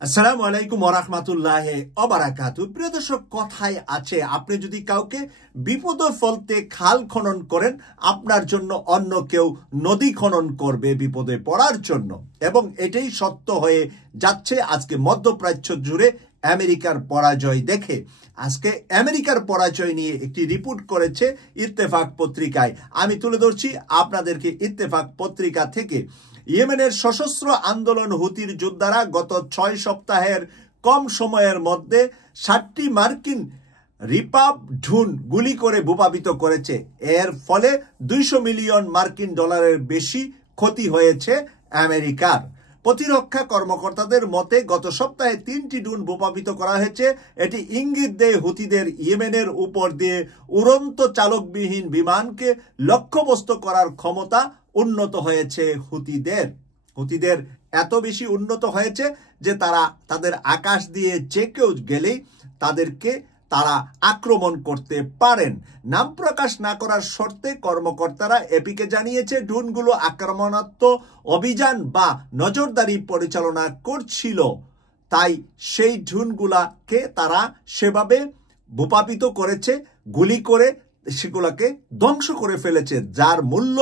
আসসালামু আলাইকুম ওয়া রাহমাতুল্লাহি ওয়া বারাকাতুহু। প্রিয় দর্শক, কথায় আছে আপনি যদি কাউকে বিপদে ফেলতে খাল খনন করেন, আপনার জন্য অন্য কেউ নদী খনন করবে বিপদে পড়ার জন্য। এবং এটাই সত্য হয়ে যাচ্ছে আজকে মধ্যপ্রাচ্য জুড়ে আমেরিকার পরাজয় দেখে। আজকে আমেরিকার পরাজয় নিয়ে একটি রিপোর্ট করেছে ইত্তেফাক পত্রিকায়। আমি তুলে ধরছি আপনাদেরকে ইত্তেফাক পত্রিকা থেকে। ইয়েমেনের সশস্ত্র আন্দোলন হুতির যোদ্ধারা গত 6 সপ্তাহের কম সময়ের মধ্যে 60টি মার্কিন রিপাব ড্রোন গুলি করে ভূপাতিত করেছে। এর ফলে 200 মিলিয়ন মার্কিন ডলারের বেশি ক্ষতি হয়েছে আমেরিকার। প্রতিরক্ষা কর্মকর্তাদের মতে গত সপ্তাহে 3টি ড্রোন ভূপাতিত করা হয়েছে। এটি ইঙ্গিত দেয় হুতিদের ইয়েমেনের উপর দিয়ে উড়ন্ত চালকবিহীন বিমানকে লক্ষ্যবস্তু করার ক্ষমতা উন্নত হয়েছে হুতিদের এত বেশি উন্নত হয়েছে যে তারা তাদের আকাশ দিয়ে যে কেউ গেলেই তারা আক্রমণ করতে পারেন। নাম প্রকাশ না করার শর্তে কর্মকর্তারা এপিকে জানিয়েছে ড্রোনগুলো আক্রমণাত্মক অভিযান বা নজরদারি পরিচালনা করছিল, তাই সেই ড্রোনগুলাকে তারা সেভাবে ভূপাতিত করেছে, গুলি করে সেগুলোকে ধ্বংস করে ফেলেছে, যার মূল্য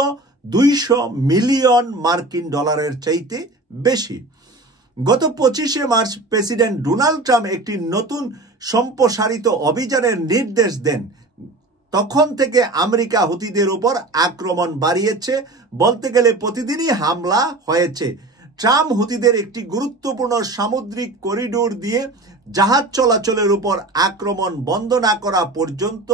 200 মিলিয়ন মার্কিন ডলারের চাইতে বেশি। গত 25শে মার্চ প্রেসিডেন্ট ডোনাল্ড ট্রাম্প একটি নতুন সম্প্রসারিত অভিযানের নির্দেশ দেন। তখন থেকে আমেরিকা হুতিদের উপর আক্রমণ বাড়িয়েছে, বলতে গেলে প্রতিদিনই হামলা হয়েছে। ট্রাম্প হুতিদের একটি গুরুত্বপূর্ণ সামুদ্রিক করিডোর দিয়ে জাহাজ চলাচলের উপর আক্রমণ বন্ধ না করা পর্যন্ত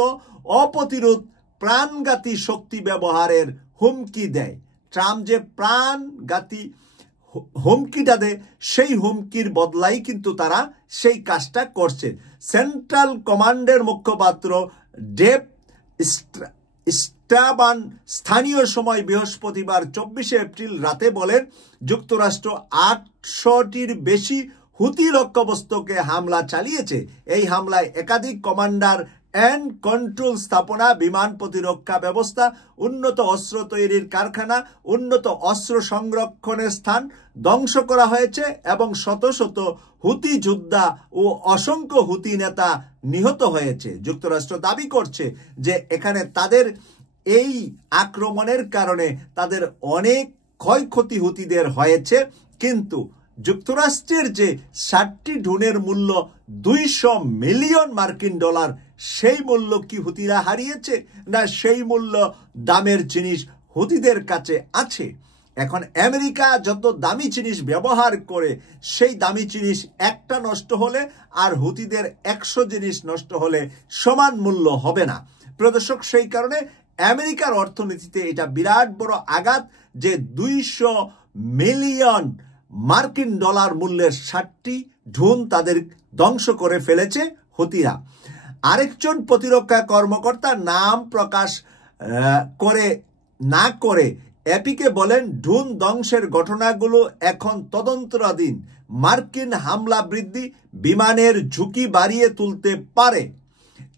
অপ্রতিরোধ প্রাণঘাতী শক্তি ব্যবহারের হুমকি দেয়। ট্রাম্প যে প্রাণঘাতী হুমকিটা দেয়, সেই হুমকির বদলাই কিন্তু তারা সেই কাজটা করছে। সেন্ট্রাল কমান্ডের মুখপাত্র ডেভ স্ট্রাবান স্থানীয় সময় বৃহস্পতিবার 24শে এপ্রিল রাতে বলেন, যুক্তরাষ্ট্র 800টির বেশি হুতি লক্ষ্যবস্তুকে হামলা চালিয়েছে। এই হামলায় একাধিক কমান্ডার অ্যান্ড কন্ট্রোল স্থাপনা, বিমান প্রতিরক্ষা ব্যবস্থা, উন্নত অস্ত্র তৈরির কারখানা, উন্নত অস্ত্র সংরক্ষণের স্থান ধ্বংস করা হয়েছে এবং শত শত হুতি যোদ্ধা ও অসংখ্য হুতি নেতা নিহত হয়েছে। যুক্তরাষ্ট্র দাবি করছে যে এখানে তাদের এই আক্রমণের কারণে তাদের অনেক ক্ষয়ক্ষতি হুতিদের হয়েছে, কিন্তু যুক্তরাষ্ট্রের যে 60টি ড্রোনের মূল্য 200 মিলিয়ন মার্কিন ডলার, সেই মূল্য কি হুতিরা হারিয়েছে, না সেই মূল্য দামের জিনিস হুতিদের কাছে আছে? এখন আমেরিকা যত দামি জিনিস ব্যবহার করে, সেই দামি জিনিস একটা নষ্ট হলে আর হুতিদের 100 জিনিস নষ্ট হলে সমান মূল্য হবে না। প্রিয় দর্শক, সেই কারণে আমেরিকার অর্থনীতিতে এটা বিরাট বড় আঘাত যে 200 মিলিয়ন মার্কিন ডলার মূল্যের 60টি ড্রোন তাদের ধ্বংস করে ফেলেছে হুতিরা। আরেকজন প্রতিরক্ষা কর্মকর্তা নাম প্রকাশ না করে এপিকে বলেন, ড্রোন ধ্বংসের ঘটনাগুলো এখন তদন্তাধীন। মার্কিন হামলা বৃদ্ধি বিমানের ঝুঁকি বাড়িয়ে তুলতে পারে,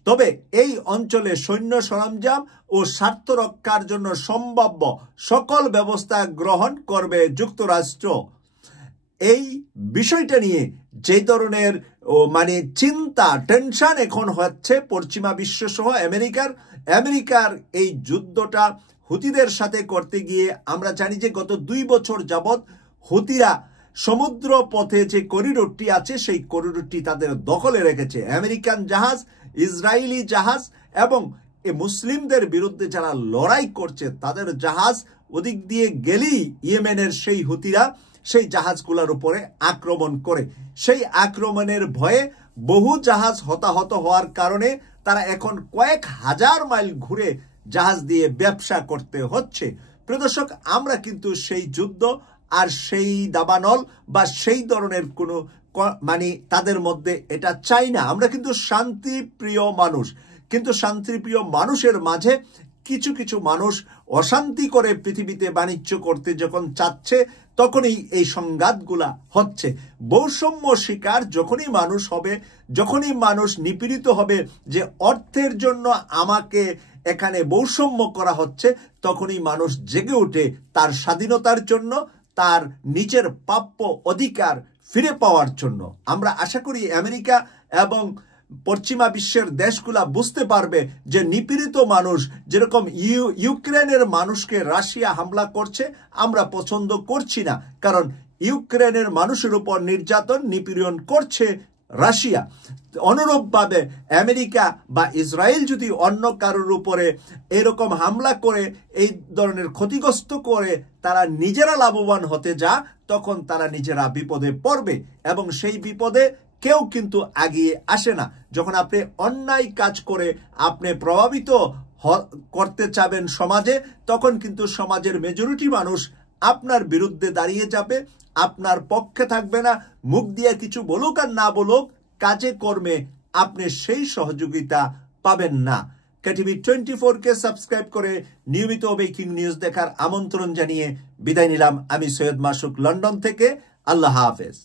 তবে এই অঞ্চলে সৈন্য সরঞ্জাম ও স্বার্থ রক্ষার জন্য সম্ভাব্য সকল ব্যবস্থা গ্রহণ করবে যুক্তরাষ্ট্র। এই বিষয়টা নিয়ে যে ধরনের চিন্তা টেনশন এখন হচ্ছে পশ্চিমা বিশ্ব সহ আমেরিকার এই যুদ্ধটা হুতিদের সাথে করতে গিয়ে আমরা জানি যে গত 2 বছর যাবৎ হুতিরা সমুদ্র পথে যে করিডোরটি আছে, সেই করিডোরটি তাদের দখলে রেখেছে। আমেরিকান জাহাজ, ইসরায়েলি জাহাজ এবং মুসলিমদের বিরুদ্ধে যারা লড়াই করছে, তাদের জাহাজ ওদিক দিয়ে গেলেই ইয়েমেনের সেই হুতিরা সেই জাহাজগুলোর উপরে আক্রমণ করে। সেই আক্রমণের ভয়ে বহু জাহাজ হতাহত হওয়ার কারণে তারা এখন কয়েক হাজার মাইল ঘুরে জাহাজ দিয়ে ব্যবসা করতে হচ্ছে। প্রিয় দর্শক, আমরা কিন্তু সেই যুদ্ধ আর সেই দাবানল বা সেই ধরনের কোনো তাদের মধ্যে এটা চাই না। আমরা কিন্তু শান্তিপ্রিয় মানুষ, কিন্তু শান্তিপ্রিয় মানুষের মাঝে কিছু কিছু মানুষ অশান্তি করে পৃথিবীতে বাণিজ্য করতে যখন চাচ্ছে, তখনই এই সংঘাতগুলা হচ্ছে। বৈষম্য শিকার যখনই মানুষ হবে, যখনই মানুষ নিপীড়িত হবে যে অর্থের জন্য আমাকে এখানে বৈষম্য করা হচ্ছে, তখনই মানুষ জেগে ওঠে তার স্বাধীনতার জন্য, তার নিজের প্রাপ্য অধিকার ফিরে পাওয়ার জন্য। আমরা আশা করি আমেরিকা এবং পশ্চিমা বিশ্বের দেশগুলা বুঝতে পারবে যে নিপীড়িত মানুষ, যেরকম ইউক্রেনের মানুষকে রাশিয়া হামলা করছে, আমরা পছন্দ করছি না, কারণ ইউক্রেনের মানুষের উপর নির্যাতন নিপীড়ন করছে রাশিয়া। অনুরূপভাবে আমেরিকা বা ইসরায়েল যদি অন্য কারোর উপরে এরকম হামলা করে এই ধরনের ক্ষতিগ্রস্ত করে তারা নিজেরা লাভবান হতে যায়, তখন তারা নিজেরা বিপদে পড়বে এবং সেই বিপদে কেউ কিন্তু এগিয়ে আসে না। যখন আপনি অন্যায় কাজ করে আপনি প্রভাবিত করতে চাবেন সমাজে, তখন কিন্তু সমাজের মেজরিটি মানুষ আপনার বিরুদ্ধে দাঁড়িয়ে যাবে, আপনার পক্ষে থাকবে না। মুখ দিয়ে কিছু বলুক আর না বলুক, কাজে কর্মে আপনি সেই সহযোগিতা পাবেন না। কেটিভি 24-কে সাবস্ক্রাইব করে নিয়মিত ব্রেকিং নিউজ দেখার আমন্ত্রণ জানিয়ে বিদায় নিলাম। আমি সৈয়দ মাসুক, লন্ডন থেকে। আল্লাহ হাফেজ।